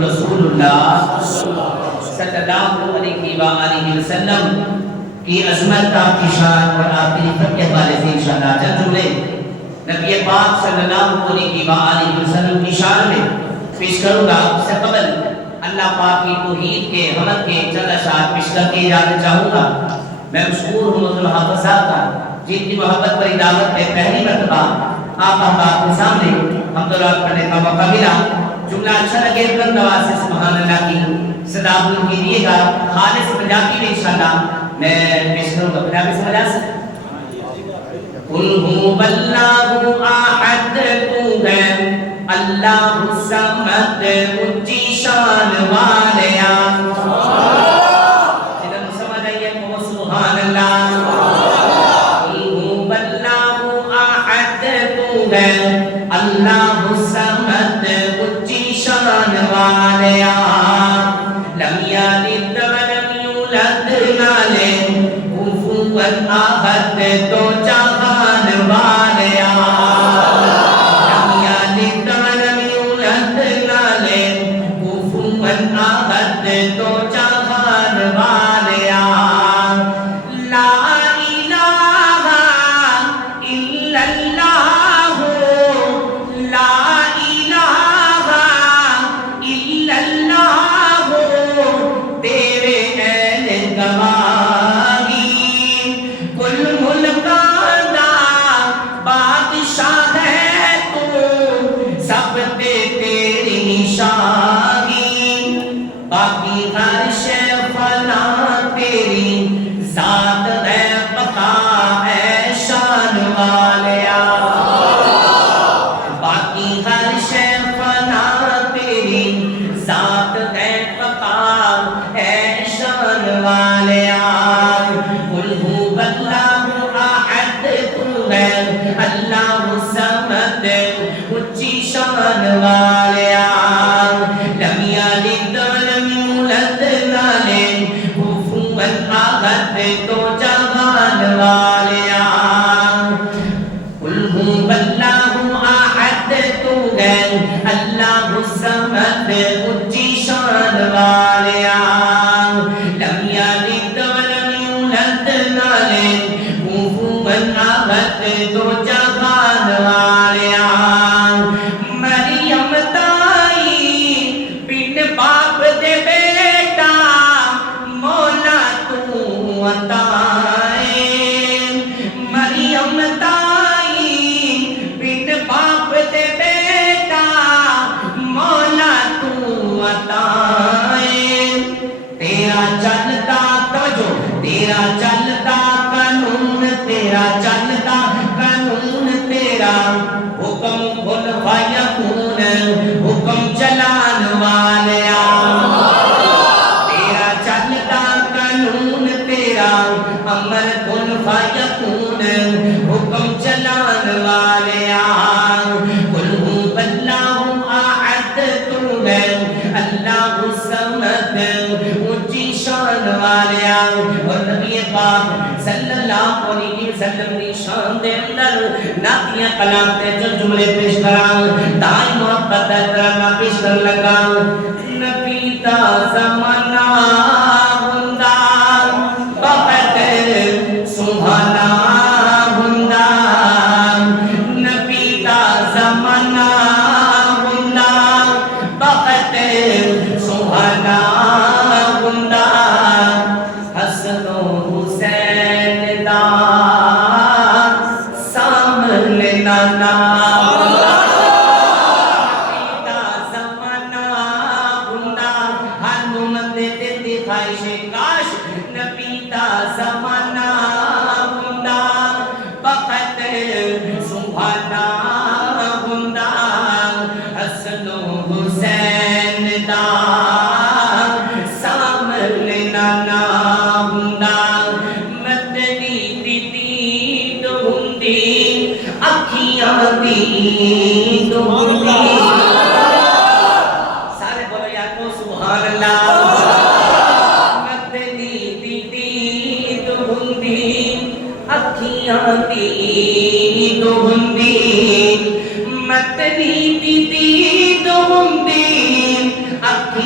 رسول اللہ صلی اللہ علیہ وآلہ وسلم کی عظمت، آپ کی شان اور آپ کی عزت کے حوالے سے انشاءاللہ چند جملے نبی پاک صلی اللہ علیہ وآلہ وسلم کی شان میں پیش کروں گا۔ اس سے قبل اللہ پاک کی توحید کے حمد کے چند اشعار پیش کر کے اجازت چاہوں گا۔ میں مشکور ہوں عبد الحافظ صاحب کا، جن کی محبت پر دعوت میں پہلی مرتبہ آپ احباب کے سامنے حمداللہ پڑھنے کا موقع ملا۔ جملہ اچھا لگے بلند نواز سے سبحان اللہ کی صدا بلند کیجیے گا۔ خالص پنجابی میں انشاءاللہ میں پیش کروں گا۔ پنجابی سمجھا سکتے قل هو اللہ احد، تو ہے اللہ الصمد، اونچی شان والیا۔ جنہوں سمجھ آئیے وہ سبحان اللہ۔ قل هو اللہ احد، تو ہے اللہ الصمد، شان والیا۔ لم یلد ولم یولد، نالے کفوا احد، تو جہان والیا۔ لم یلد ولم یولد، نالے کفوا احد، تو جہان والیا۔ لا الہ الا اللہ، لا باقی ہر شے فنا تیری ذات ہے، بقا ہے شان والیا۔ باقی ہر شے فنا تیری ذات ہے، بقا ہے شان والیا۔ قل هو اللہ احد، تو ہے اللہ الصمد، اونچی شان والیا۔ لم یلد ولم یولد، نالے کفوا احد، تو جہان والیا۔ قل هو اللہ احد، تو ہے اللہ الصمد، اونچی شان والیا۔ لم یلد ولم یولد، نالے کفوا احد، تو جہان والیا۔ مریم تائی بن باپ دے بیٹا، مولا تو عطائے۔ مریم تائی بن باپ دے بیٹا، مولا تو عطائے۔ تیرا چلتا توجہ، تیرا چلتا قانون، تیرا چلتا قانون، تیرا حکم کن فیکون، حکم چلان والیا۔ تیرا چلتا قانون، تیرا امر کن فیکون، حکم چلان والیا۔ قل هو اللہ احد، تو ہے اللہ الصمد، اونچی شان والیا۔ اور نبی پاک صلی اللہ علیہ وسلم کی شان دے اندر نعتیاں کلام تے جو جملے پیش کراں، دائی محبت ترانہ پیش کر لگا۔ نبی دا زمانہ ہندا بہت سبحانہ ہندا، نبی دا زمانہ ہندا بہت سبحانہ ہندا۔ حسن و حسین دا سامنے نانا، کاش نبی دا زمانہ ہندا بخت سبحانہ ہندا۔ حسن و حسین دا سامنے نانا ہندا، مدنی دی دید ہندی، اکھیاں دید ہندی۔ سارے بولو یا تو سبحان اللہ۔ اکھیاں دید ہندی، متنی دید ہندی،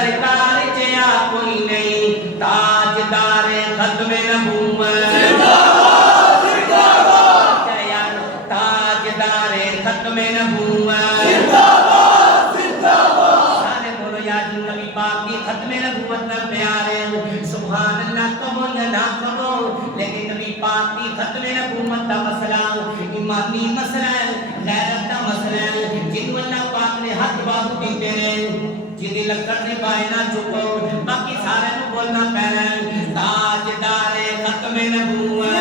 سرکار جیا کوئی نہیں تاجدار ختم نبوت تاجدار ختم نبوت سارے بولو یا جو نبی پاک کی ختم نبوت نہ پیارے سبحان اللہ کہو یا نہ کہو لیکن نبی پاک کی ختم نبوت کا مسئلہ ایمانی مسئلہ ہے غیرت کا مسئلہ ہے جنہوں اللہ پاک نے ہاتھ بازو دیتے ہیں جنہیں لکڑ نے پائے نہ چکو باقی سارے کو بولنا پہنا ہے تاجدار ختم نبوت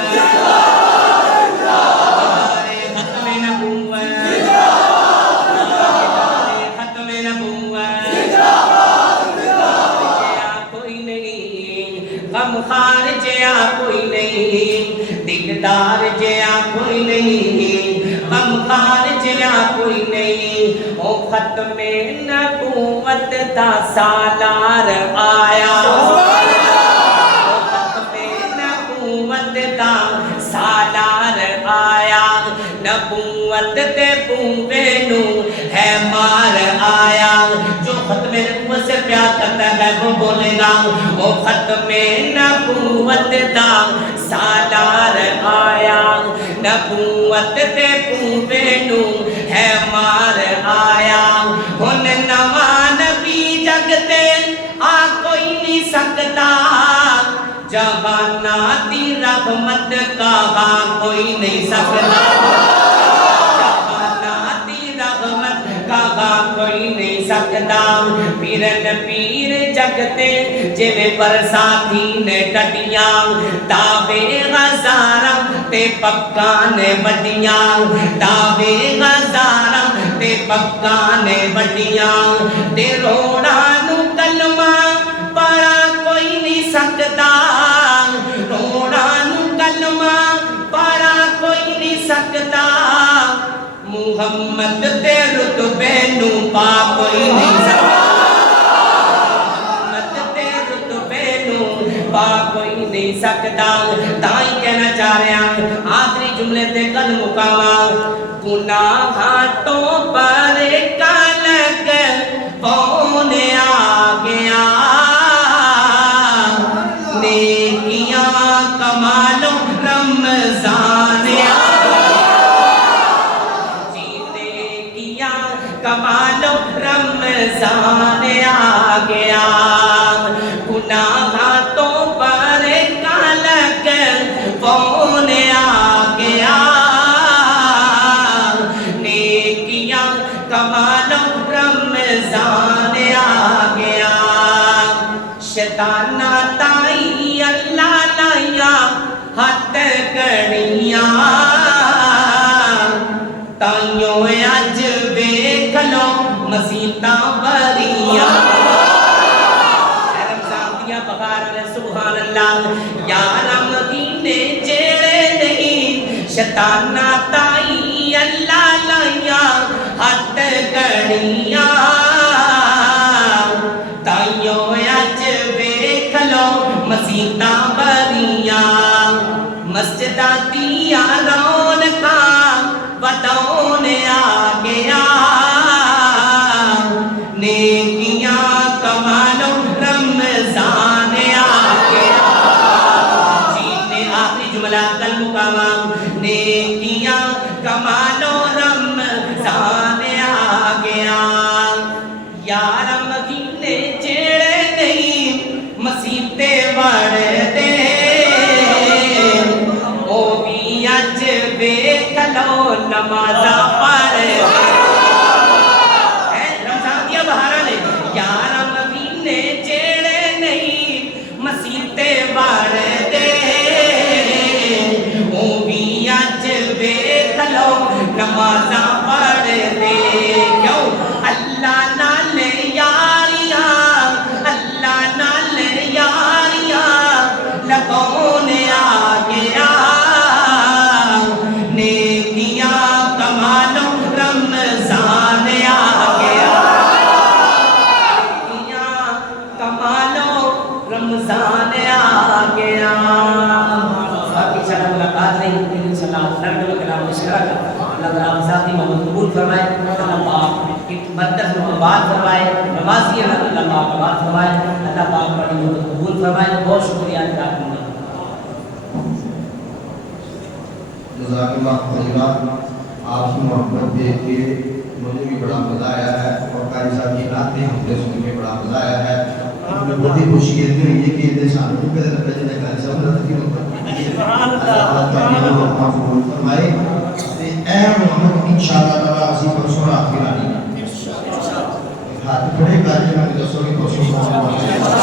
تاجدار ختم نبوت تاجدار ختم نبوت کوئی نہیں غم خار جیا کوئی نہیں دلدار جیا کوئی نہیں غم خار جیا کوئی نہیں او ختم نبوت دا سالار آیا او ختم نبوت دا سالار آیا نبوت دے بوے نو ہے مار آیا جو ختم نبوت سے پیار کرتا ہے وہ بولے گا او ختم نبوت دا سالار آیا نبوت دے بوے نو ہے مار آیا ہن نواں نبی جگ تے آ کوئی نہیں سکتا جہانا دی رحمت کہا کوئی نہیں سکتا جہانا دی رحمت کہا کوئی نہیں سکتا پیرن پیر جگتے جوے برساتی نے ٹٹیاں دعوے غزارہ تے پکانے وڈیاں دعوے غزارہ تے پکانے وڈیاں تے روڑا نو کلمہ پڑا کوئی نہیں سکتا روڑا نو کلمہ پڑا کوئی نہیں سکتا محمد تے رتبے نو پا کوئی نہیں سکتا محمد تے رتبے نو پا کوئی نہیں سکتا تائیں کہنا چاہ رہے ہیں آخری جملے تے کل مقامہ گناہ تو پر کلک پون آ گیا نیکیاں کمالو رمضان آ جی نیکیاں کمالو رمضان آ گیا گناہ تو پر کلک پون آ گیا نیکیاں کمالو رمضان آ گیا شیطانہ تائی اللہ لائیا ہاتھ کڑیاں تائیوں اج ویکھ لو مسیتاں بریاں رمضان دیا بہار میں سبحان اللہ یارہ مہینے جیڑے نہیں شیطانہ تائی اللہ لائیا ہاتھ کڑیاں تائیوں اج ویکھ لو مسیتاں بریاں مسجداں دیاں رونقاں وٹاؤن آ گیا نیکیاں کمالو رمضان آ گیا جی نے آخری جملہ کل مقامہ نیکیاں کمالو رمضان آ گیا یارہ مہینے جیڑے نہیں مسیتے وڑدے او بھی اج ویکھ لو نمازاں پڑھدے رمضان دیا بہاراں نے یارہ مہینے جیڑے نہیں مسیتے وڑدے او بھی اج ویکھ لو نمازاں پڑھدے کیوں اللہ نال یاریاں اللہ نال یاریاں لگاؤن آ گیا نیکیاں کمالو رمضان آ گیا نیکیاں کمالو رمضان آ گیا باقی چلا ملاقات نہیں انشاءاللہ نرم کلام مشکرہ کا اللہ تعالیٰ ذاتی محمد قبول فرمائے اللہ کہ مرکز کو آباد فرمائے، نمازی اللہ پاک آباد فرمائے، اللہ پاک پڑھی کو قبول فرمائے. بہت شکریہ ادا کروں گا. جزاک اللہ خیرا. آپ کی محبت دیکھ کے مجھے بھی بڑا مزہ آیا ہے اور قاری صاحب کی باتیں ہم نے سن کے بڑا مزہ آیا ہے. ہمیں بڑی خوشی ہے کہ یہ کہ انسان کو کہتے ہیں کہ قاری صاحب نے کی اللہ تعالیٰ قبول فرمائے. اے محمد انشاءاللہ تعالیٰ عزیز پرسوں آخر آنی ہاتھ پڑے قاری صاحب نے دسو کہ پرسوں